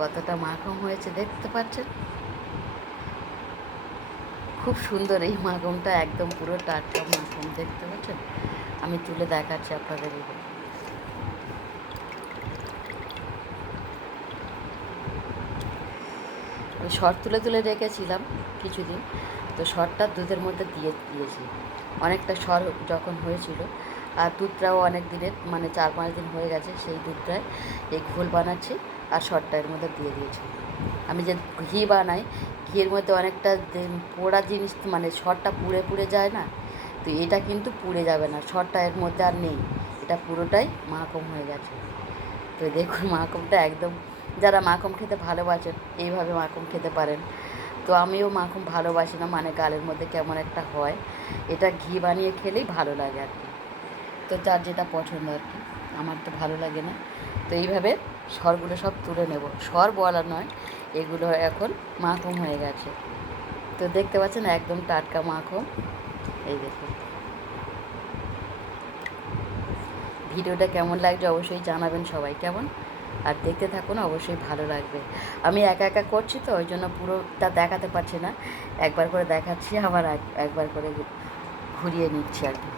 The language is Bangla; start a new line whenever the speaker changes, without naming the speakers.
কতটা মাখন হয়েছে দেখতে পাচ্ছেন? খুব সুন্দর এই মাখনটা একদম পুরো টাটকা মাখন দেখতে পাচ্ছেন? আমি তুলে দেখাচ্ছি আপনাদের আমি শর্ট তুলে তুলে রেখেছিলাম কিছুদিন, তো শর্টটা দুধের মধ্যে দিয়ে দিয়েছি। অনেকটা সর যখন হয়েছিল, আর দুধটাও অনেক দিনের মানে চার পাঁচ দিন হয়ে গেছে, সেই দুধটায় এই ঘোল বানাচ্ছি। আর শর্টটা এর মধ্যে দিয়ে দিয়েছি। আমি যে ঘি বানাই, ঘিয়ের মধ্যে অনেকটা পোড়া জিনিস মানে শর্টটা পুড়ে পুড়ে যায় না, তো এটা কিন্তু পুড়ে যাবে না। শর্টটা এর মধ্যে আর নেই, এটা পুরোটাই মাখম হয়ে গেছে। তো দেখুন, মাখমটা একদম, যারা মাখম খেতে ভালোবাসেন, এইভাবে মাখম খেতে পারেন। তো আমিও মাখম ভালোবাসি না মানে গালের মধ্যে কেমন একটা হয়। এটা ঘি বানিয়ে খেলেই ভালো লাগে আর কি। তো যার যেটা পছন্দ আর কি, আমার তো ভালো লাগে না। তো এইভাবে সরগুলো সব তুলে নেব। সর বলা নয়, এগুলো এখন মাখম হয়ে গেছে। তো দেখতে পাচ্ছেন একদম টাটকা মাখম। এই দেখুন। ভিডিওটা কেমন লাগছে অবশ্যই জানাবেন সবাই কেমন? আর দেখতে থাকুন, অবশ্যই ভালো লাগবে। আমি একা একা করছি তো, ওই জন্য পুরোটা দেখাতে পারছি না। একবার করে দেখাচ্ছি, আবার একবার করে ঘুরিয়ে নিচ্ছি আর কি।